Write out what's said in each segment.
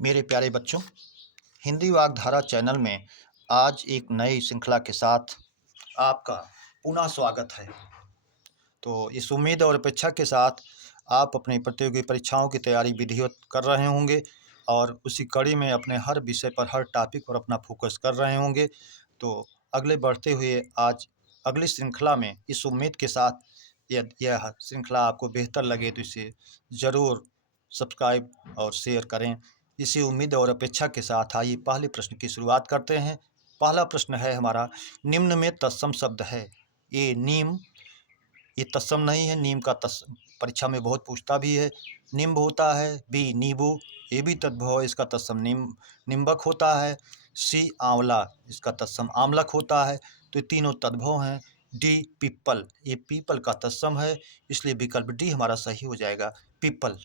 मेरे प्यारे बच्चों, हिंदी वागधारा चैनल में आज एक नई श्रृंखला के साथ आपका पुनः स्वागत है। तो इस उम्मीद और अपेक्षा के साथ आप अपनी प्रतियोगी परीक्षाओं की तैयारी विधिवत कर रहे होंगे और उसी कड़ी में अपने हर विषय पर, हर टॉपिक पर अपना फोकस कर रहे होंगे। तो अगले बढ़ते हुए आज अगली श्रृंखला में इस उम्मीद के साथ, यदि यह श्रृंखला आपको बेहतर लगे तो इसे ज़रूर सब्सक्राइब और शेयर करें। इसी उम्मीद और अपेक्षा के साथ आइए पहले प्रश्न की शुरुआत करते हैं। पहला प्रश्न है हमारा, निम्न में तत्सम शब्द है। ए नीम, ये तत्सम नहीं है। नीम का तत्सम परीक्षा में बहुत पूछता भी है, निम्ब होता है। बी नींबू, ये भी तद्भव है, इसका तत्सम निम्बक होता है। सी आंवला, इसका तत्सम आमलक होता है। तो ये तीनों तद्भव हैं। डी पीपल, ये पीपल का तत्सम है, इसलिए विकल्प डी हमारा सही हो जाएगा, पीपल।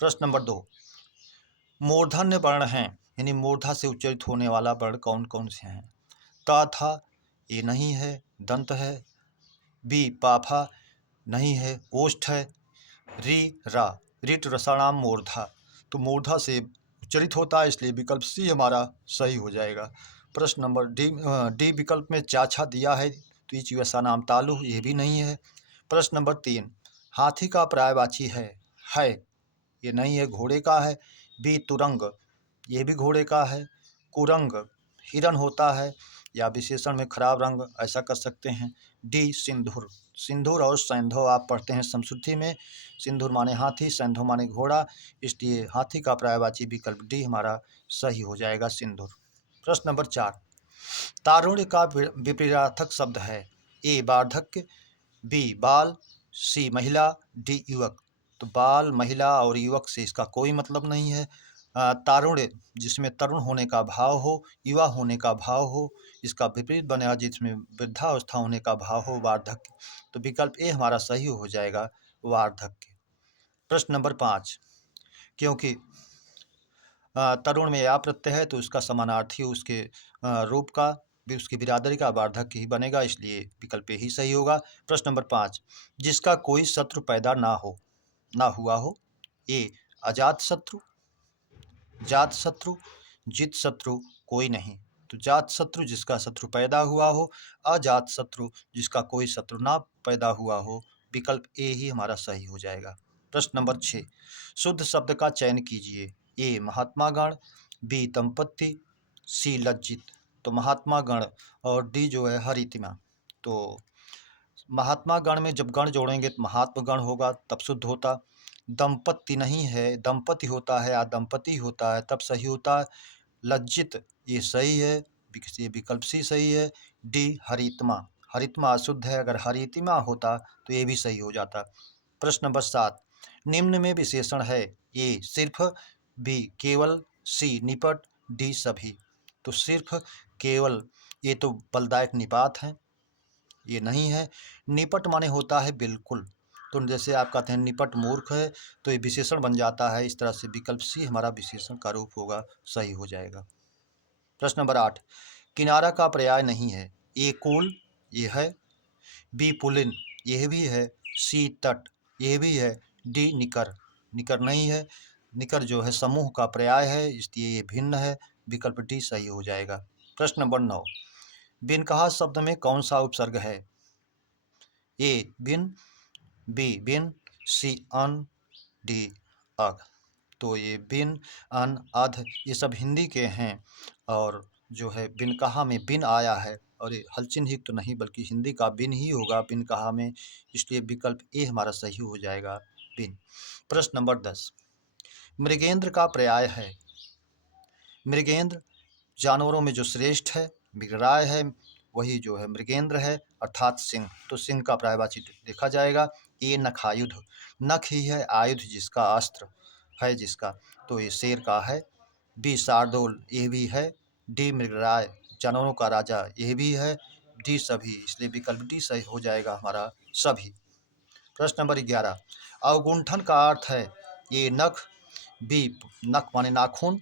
प्रश्न नंबर 2, मूर्धन्य वर्ण हैं, यानी मूर्धा से उच्चारित होने वाला वर्ण कौन कौन से हैं। ता था, ये नहीं है, दंत है। बी पाफा, नहीं है, ओष्ठ है। री रा, रिट रसाणाम मूर्धा, तो मूर्धा से उच्चरित होता है, इसलिए विकल्प सी हमारा सही हो जाएगा। प्रश्न नंबर डी विकल्प में चाछा दिया है, तो ये वैसा नाम तालु, ये भी नहीं है। प्रश्न नंबर 3, हाथी का पर्यायवाची है, ये नहीं है, घोड़े का है। बी तुरंग, ये भी घोड़े का है। कुरंग, हिरन होता है या विशेषण में खराब रंग, ऐसा कर सकते हैं। डी सिंधुर, सिंधुर और सैंधव आप पढ़ते हैं समश्रुति में। सिंधुर माने हाथी, सैंधव माने घोड़ा, इसलिए हाथी का पर्यायवाची विकल्प डी हमारा सही हो जाएगा, सिंधुर। प्रश्न नंबर 4, तारुण्य का विपरीतार्थक शब्द है। ए वार्धक्य, बी बाल, सी महिला, डी युवक। तो बाल, महिला और युवक से इसका कोई मतलब नहीं है। तारुण्य जिसमें तरुण होने का भाव हो, युवा होने का भाव हो, इसका विपरीत बनेगा जिसमें वृद्धावस्था होने का भाव हो, वार्धक्य। तो विकल्प ए हमारा सही हो जाएगा, वार्धक्य। प्रश्न नंबर 5, क्योंकि तरुण में या प्रत्यय है तो उसका समानार्थी उसके रूप का भी, उसकी बिरादरी का वार्धक्य ही बनेगा, इसलिए विकल्प ही सही होगा। प्रश्न नंबर 5, जिसका कोई शत्रु पैदा ना हुआ हो। ए अजात शत्रु, जात शत्रु, जित शत्रु, कोई नहीं। तो जात शत्रु जिसका शत्रु पैदा हुआ हो, अजात शत्रु जिसका कोई शत्रु ना पैदा हुआ हो, विकल्प ए ही हमारा सही हो जाएगा। प्रश्न नंबर 6, शुद्ध शब्द का चयन कीजिए। ए महात्मा गण, बी दंपत्ति, सी लज्जित। तो महात्मा गण और डी जो है हरितिमा। तो महात्मा गण में जब गण जोड़ेंगे तो महात्मा गण होगा, तब शुद्ध होता। दंपत्ति नहीं है, दंपति होता है या दंपति होता है, तब सही होता है। लज्जित, ये सही है, ये विकल्प सी सही है। डी हरितमा, हरितमा अशुद्ध है, अगर हरितिमा होता तो ये भी सही हो जाता। प्रश्न नंबर 7, निम्न में विशेषण है। ए सिर्फ, बी केवल, सी निपट, डी सभी। तो सिर्फ, केवल, ये तो बलदायक निपात हैं, ये नहीं है। निपट माने होता है बिल्कुल, तो जैसे आप कहते हैं निपट मूर्ख है, तो ये विशेषण बन जाता है। इस तरह से विकल्प सी हमारा विशेषण का रूप होगा, सही हो जाएगा। प्रश्न नंबर 8, किनारा का पर्याय नहीं है। ए कूल, ये है। बी पुलिन, यह भी है। सी तट, यह भी है। डी निकर, निकर नहीं है, निकर जो है समूह का पर्याय है, इसलिए ये भिन्न है, विकल्प डी सही हो जाएगा। प्रश्न नंबर 9, बिनकहा शब्द में कौन सा उपसर्ग है। ए बिन, बी बिन, सी अन, डी अग। तो ये बिन, अन, अध, ये सब हिंदी के हैं, और जो है बिनकहा में बिन आया है, और ये हलचिन्ह ही तो नहीं बल्कि हिंदी का बिन ही होगा बिनकहा में, इसलिए विकल्प ए हमारा सही हो जाएगा, बिन। प्रश्न नंबर 10, मृगेंद्र का पर्याय है। मृगेंद्र जानवरों में जो श्रेष्ठ है, मृगराय है, वही जो है मृगेंद्र है, अर्थात सिंह। तो सिंह का पर्यायवाची देखा जाएगा। ए नखायुध, नख ही है आयुध जिसका, अस्त्र है जिसका, तो ये शेर का है। बी शार्दूल, ये भी है। डी मृगराय, जानवरों का राजा, ये भी है। डी सभी, इसलिए विकल्प डी सही हो जाएगा हमारा, सभी। प्रश्न नंबर 11, अवगुंठन का अर्थ है। ये नख, बी नख माने नाखून,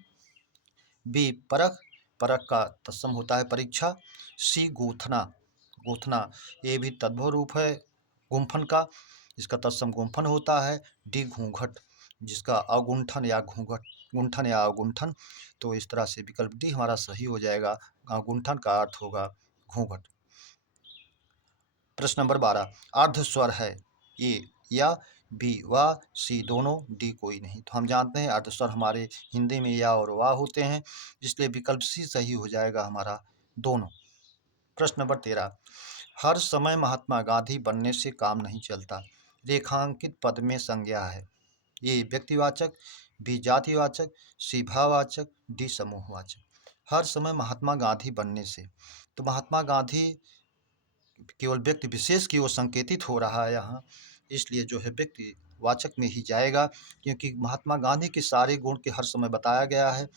बी परख, परख का तत्सम होता है परीक्षा। सी गूंथना, गूंथना, ये भी तद्भव रूप है गुम्फन का, इसका तत्सम गुम्फन होता है। डी घूंघट, जिसका अगुंठन या घूंघट, गुंठन या अगुंठन, तो इस तरह से विकल्प डी हमारा सही हो जाएगा। अगुंठन का अर्थ होगा घूंघट। प्रश्न नंबर 12, अर्ध स्वर है ए या बी वा सी दोनों डी कोई नहीं। तो हम जानते हैं अर्ध स्वर हमारे हिंदी में या और वाह होते हैं, इसलिए विकल्प सी सही हो जाएगा हमारा दोनों। प्रश्न नंबर 13, हर समय महात्मा गांधी बनने से काम नहीं चलता। रेखांकित पद में संज्ञा है। ए व्यक्तिवाचक, बी जातिवाचक, सी भाववाचक, डी समूहवाचक। हर समय महात्मा गांधी बनने से, तो महात्मा गांधी केवल व्यक्ति विशेष की ओर संकेतित हो रहा है यहाँ, इसलिए जो है व्यक्तिवाचक में ही जाएगा, क्योंकि महात्मा गांधी के सारे गुण के हर समय बताया गया है।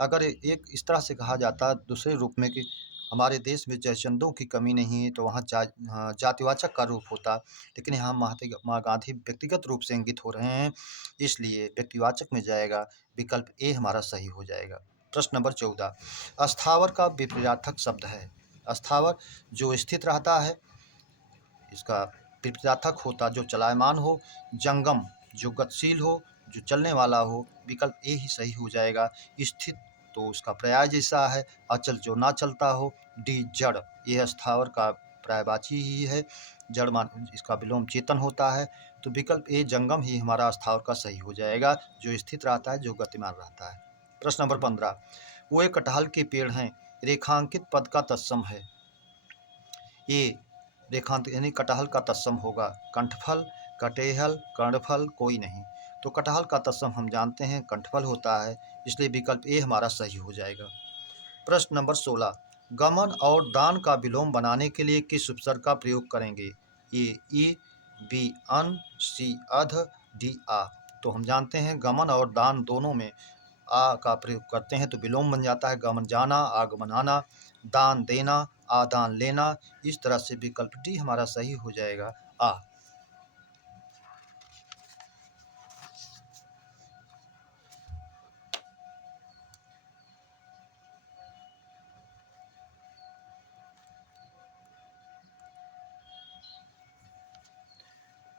अगर एक इस तरह से कहा जाता दूसरे रूप में कि हमारे देश में जयचंदों की कमी नहीं है, तो वहाँ जातिवाचक का रूप होता, लेकिन यहाँ महात्मा गांधी व्यक्तिगत रूप से इंगित हो रहे हैं, इसलिए व्यक्तिवाचक में जाएगा। विकल्प ए हमारा सही हो जाएगा। प्रश्न नंबर 14, अस्थावर का विपरीतार्थक शब्द है। अस्थावर जो स्थित रहता है, इसका विपरीतार्थक होता जो चलायमान हो। जंगम जो गतिशील हो, जो चलने वाला हो। विकल्प ए ही सही हो जाएगा। स्थित तो उसका पर्याय जैसा है। अचल जो ना चलता हो। डी जड़, यह स्थावर का पर्यायवाची ही है। जड़ मान इसका विलोम चेतन होता है, तो विकल्प ए जंगम ही हमारा स्थावर का सही हो जाएगा, जो स्थित रहता है, जो गतिमान रहता है। प्रश्न नंबर 15, वो एक कटहल के पेड़ हैं, रेखांकित पद का तत्सम है। ए रेखांत यानी कटहल का तत्सम होगा कंठफल, कटेहल, कर्णफल कोई नहीं। तो कटहल का तत्सम हम जानते हैं कंठफल होता है, इसलिए विकल्प ए हमारा सही हो जाएगा। प्रश्न नंबर 16, गमन और दान का विलोम बनाने के लिए किस उपसर्ग का प्रयोग करेंगे। ए ई, बी अन, सी अध, डी आ। तो हम जानते हैं गमन और दान दोनों में आ का प्रयोग करते हैं, तो विलोम बन जाता है। गमन जाना, आगमन आना, दान देना, आदान लेना। इस तरह से विकल्प डी हमारा सही हो जाएगा, आ।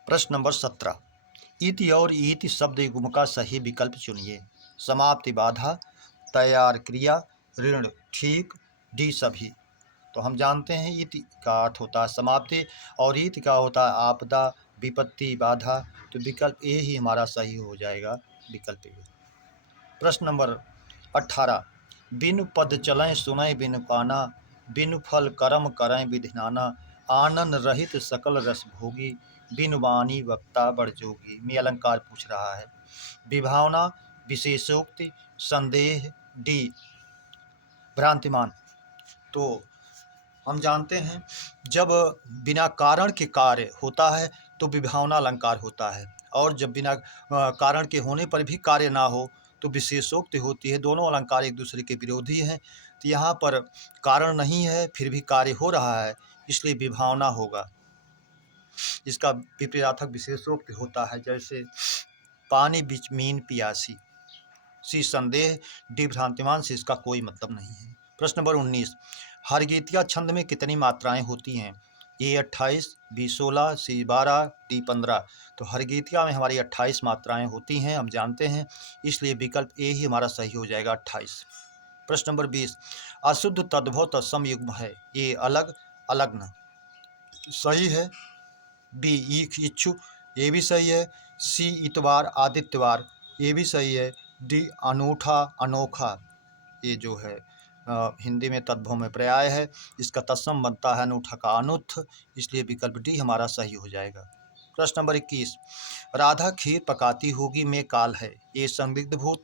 प्रश्न नंबर 17, इति और ईति शब्द युग्म का सही विकल्प चुनिए। समाप्ति बाधा, तैयार क्रिया, ऋण ठीक, डी सभी। तो हम जानते हैं इति का अर्थ होता है समाप्ति और ईति का होता है आपदा, विपत्ति, बाधा। तो विकल्प ए ही हमारा सही हो जाएगा, विकल्प ए। प्रश्न नंबर 18, बिनु पद चलें सुनय बिनु पाना, बिनु फल करम करें विधिनाना, आनंद रहित सकल रस भोगी, बिनु वाणी वक्ता बड़ जोगी। में अलंकार पूछ रहा है। विभावना, विशेषोक्ति, संदेह, डी भ्रांतिमान। तो हम जानते हैं जब बिना कारण के कार्य होता है तो विभावना अलंकार होता है, और जब बिना कारण के होने पर भी कार्य ना हो तो विशेषोक्ति होती है। दोनों अलंकार एक दूसरे के विरोधी हैं, तो यहाँ पर कारण नहीं है फिर भी कार्य हो रहा है, इसलिए विभावना होगा। इसका विपरीतार्थक विशेषोक्ति होता है, जैसे पानी बिच मीन पियासी। सी संदेह, डी भ्रांतिमान से इसका कोई मतलब नहीं है। प्रश्न नंबर 19, हरगीतिया छंद में कितनी मात्राएं होती हैं। ए 28, बी 16, सी 12, डी 15। तो हरगीतिया में हमारी 28 मात्राएं होती हैं, हम जानते हैं, इसलिए विकल्प ए ही हमारा सही हो जाएगा, 28। प्रश्न नंबर 20, अशुद्ध तद्भव तत्सम युग्म है। ए अलग, अलग्न सही है। बी इच्छु, ये भी सही है। सी इतवार, आदित्यवार, ये भी सही है। डी अनूठा, अनोखा, ये जो है हिंदी में तद्भव में पर्याय है, इसका तत्सम बनता है अनूठा का अनुत्थ, इसलिए विकल्प डी हमारा सही हो जाएगा। प्रश्न नंबर 21, राधा खीर पकाती होगी में काल है। ए संदिग्ध भूत,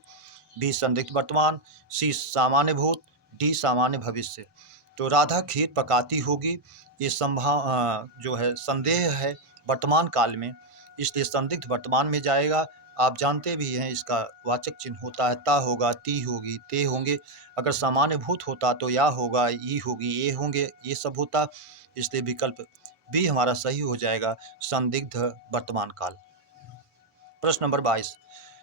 बी संदिग्ध वर्तमान, सी सामान्य भूत, डी सामान्य भविष्य। तो राधा खीर पकाती होगी, ये जो है संदेह है वर्तमान काल में, इसलिए संदिग्ध वर्तमान में जाएगा। आप जानते भी हैं इसका वाचक चिन्ह होता है ता होगा, ती होगी, ते होंगे। अगर सामान्य भूत होता तो या होगा, ई होगी, ये होंगे, ये सब होता, इसलिए विकल्प बी हमारा सही हो जाएगा, संदिग्ध वर्तमान काल। प्रश्न नंबर 22,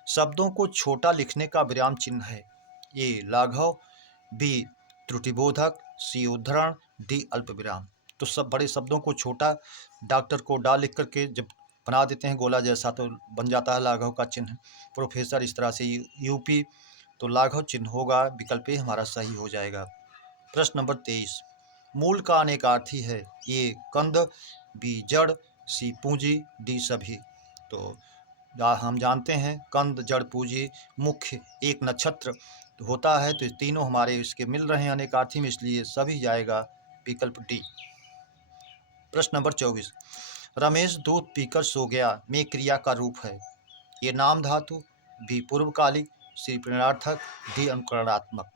शब्दों को छोटा लिखने का विराम चिन्ह है। ए लाघव, बी त्रुटिबोधक, सी उद्धरण, डी अल्प विराम। तो सब बड़े शब्दों को छोटा डॉक्टर को डा लिख करके जब बना देते हैं गोला जैसा तो बन जाता है लाघव का चिन्ह। प्रोफेसर इस तरह से यूपी, तो लाघव चिन्ह होगा, विकल्प ए हमारा सही हो जाएगा। प्रश्न नंबर 23, मूल का अनेकार्थी है, ए कंद, बी जड़, सी पूंजी, डी सभी। तो हम जानते हैं कंद, जड़, पूंजी मुख्य एक नक्षत्र होता है, तो तीनों हमारे इसके मिल रहे हैं अनेकार्थी में, इसलिए सभी जाएगा विकल्प डी। प्रश्न नंबर 24, रमेश दूध पीकर सो गया में क्रिया का रूप है, ये नाम धातु, बी पूर्वकालिक, सी प्रेरणार्थक, डी अनुकरणात्मक।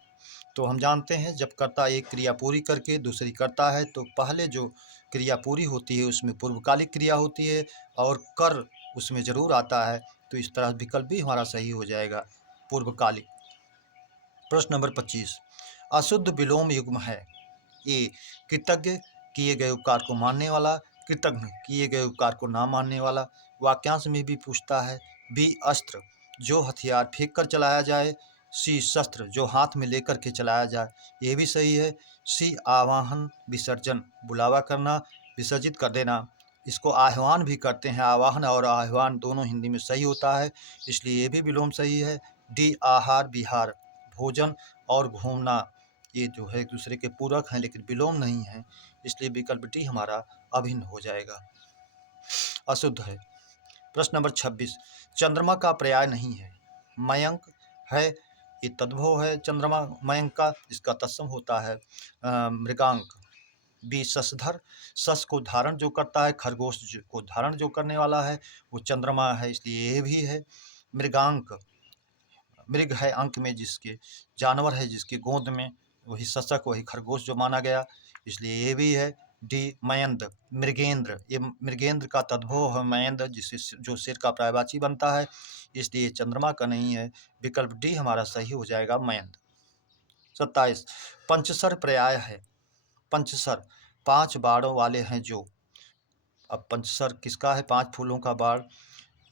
तो हम जानते हैं जब कर्ता एक क्रिया पूरी करके दूसरी करता है तो पहले जो क्रिया पूरी होती है उसमें पूर्वकालिक क्रिया होती है और कर उसमें जरूर आता है, तो इस तरह विकल्प भी हमारा सही हो जाएगा, पूर्वकालिक। प्रश्न नंबर 25, अशुद्ध विलोम युग्म है, ए कृतज्ञ किए गए उपकार को मानने वाला, कृतज्ञ किए गए उपकार को ना मानने वाला, वाक्यांश में भी पूछता है, बी अस्त्र जो हथियार फेंक कर चलाया जाए, सी शस्त्र जो हाथ में लेकर के चलाया जाए, ये भी सही है, सी आवाहन विसर्जन बुलावा करना, विसर्जित कर देना, इसको आह्वान भी करते हैं, आवाहन और आह्वान दोनों हिंदी में सही होता है, इसलिए ये भी विलोम सही है। डी आहार विहार भोजन और घूमना, ये जो है एक दूसरे के पूरक हैं लेकिन विलोम नहीं है, इसलिए विकल्प डी हमारा अभिन्न हो जाएगा, अशुद्ध है। प्रश्न नंबर 26, चंद्रमा का पर्याय नहीं है, मयंक है, ये तद्भव है चंद्रमा मयंक का, इसका तत्सम होता है मृगांक। बी शशधर, शश को धारण जो करता है, खरगोश को धारण जो करने वाला है वो चंद्रमा है, इसलिए ये भी है। मृगांक, मृग है अंक में जिसके, जानवर है जिसके गोद में, वही शशक वही खरगोश जो माना गया, इसलिए ये भी है। डी मयंद, मृगेंद्र, ये मृगेंद्र का तद्भव है मयंद, जिससे जो शेर का पर्यायवाची बनता है, इसलिए चंद्रमा का नहीं है, विकल्प डी हमारा सही हो जाएगा, मयंद। 27, पंचसर पर्याय है, पंचसर 5 बाड़ों वाले हैं जो, अब पंचसर किसका है, 5 फूलों का बाड़,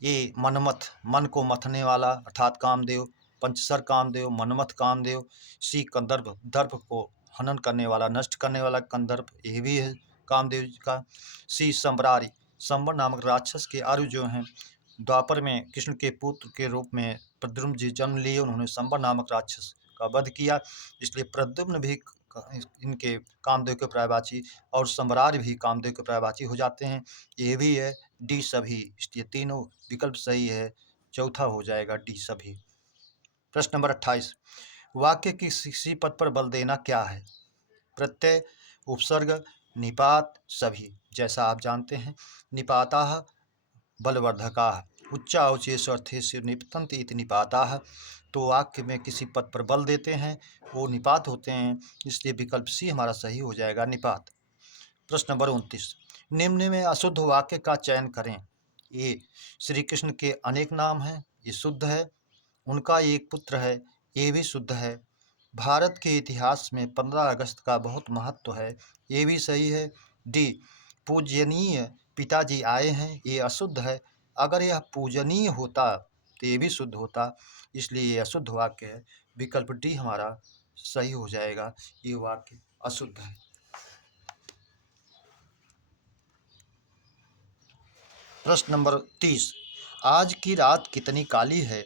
ये मनमथ, मन को मथने वाला अर्थात कामदेव, पंचसर कामदेव, मनमथ कामदेव। सी कंदर्प, दर्प को हनन करने वाला, नष्ट करने वाला कंदर्प, ये भी है कामदेव जी का। सी संबरारी, संबर नामक राक्षस के आरु जो हैं, द्वापर में कृष्ण के पुत्र के रूप में प्रद्युम्न जी जन्म लिए, उन्होंने संबर नामक राक्षस का वध किया, इसलिए प्रद्युम्न भी इनके कामदेव के पर्यायवाची और सम्राट भी कामदेव के पर्यायवाची हो जाते हैं, ये भी है। डी सभी, इसलिए तीनों विकल्प सही है, चौथा हो जाएगा डी सभी। प्रश्न नंबर 28, वाक्य की किसी पद पर बल देना क्या है, प्रत्यय, उपसर्ग, निपात, सभी। जैसा आप जानते हैं निपाताः बलवर्धकाः, उच्चावचेषु अर्थेषु निपतन्ति इति निपाताः, तो वाक्य में किसी पद पर बल देते हैं वो निपात होते हैं, इसलिए विकल्प सी हमारा सही हो जाएगा, निपात। प्रश्न नंबर 29, निम्न में अशुद्ध वाक्य का चयन करें, ये श्री कृष्ण के अनेक नाम हैं, ये शुद्ध है, उनका एक पुत्र है, ये भी शुद्ध है, भारत के इतिहास में 15 अगस्त का बहुत महत्व है, ये भी सही है। डी पूजनीय पिताजी आए हैं, ये अशुद्ध है, अगर यह पूजनीय होता तो ये भी शुद्ध होता, इसलिए ये अशुद्ध वाक्य है, विकल्प डी हमारा सही हो जाएगा, ये वाक्य अशुद्ध है। प्रश्न नंबर 30, आज की रात कितनी काली है,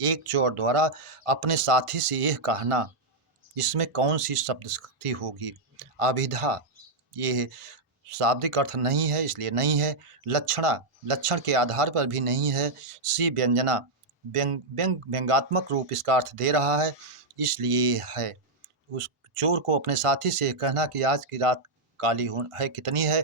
एक चोर द्वारा अपने साथी से यह कहना, इसमें कौन सी शब्द शक्ति होगी, अभिधा, ये शाब्दिक अर्थ नहीं है इसलिए नहीं है, लक्षणा, लक्षण के आधार पर भी नहीं है, सी व्यंजना, व्यंग्यात्मक रूप इसका अर्थ दे रहा है, इसलिए है। उस चोर को अपने साथी से कहना कि आज की रात काली है, कितनी है,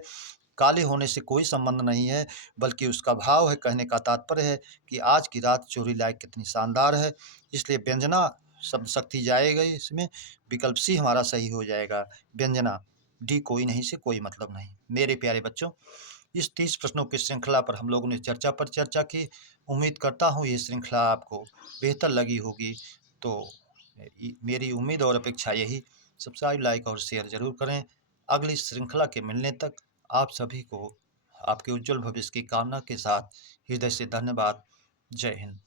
काली होने से कोई संबंध नहीं है, बल्कि उसका भाव है, कहने का तात्पर्य है कि आज की रात चोरी लायक कितनी शानदार है, इसलिए व्यंजना शब्द शक्ति जाएगा इसमें, विकल्प सी हमारा सही हो जाएगा, व्यंजना। डी कोई नहीं से कोई मतलब नहीं। मेरे प्यारे बच्चों, इस 30 प्रश्नों की श्रृंखला पर हम लोगों ने चर्चा पर चर्चा की, उम्मीद करता हूँ ये श्रृंखला आपको बेहतर लगी होगी, तो मेरी उम्मीद और अपेक्षा यही, सब्सक्राइब, लाइक और शेयर जरूर करें। अगली श्रृंखला के मिलने तक आप सभी को आपके उज्जवल भविष्य की कामना के साथ हृदय से धन्यवाद। जय हिंद।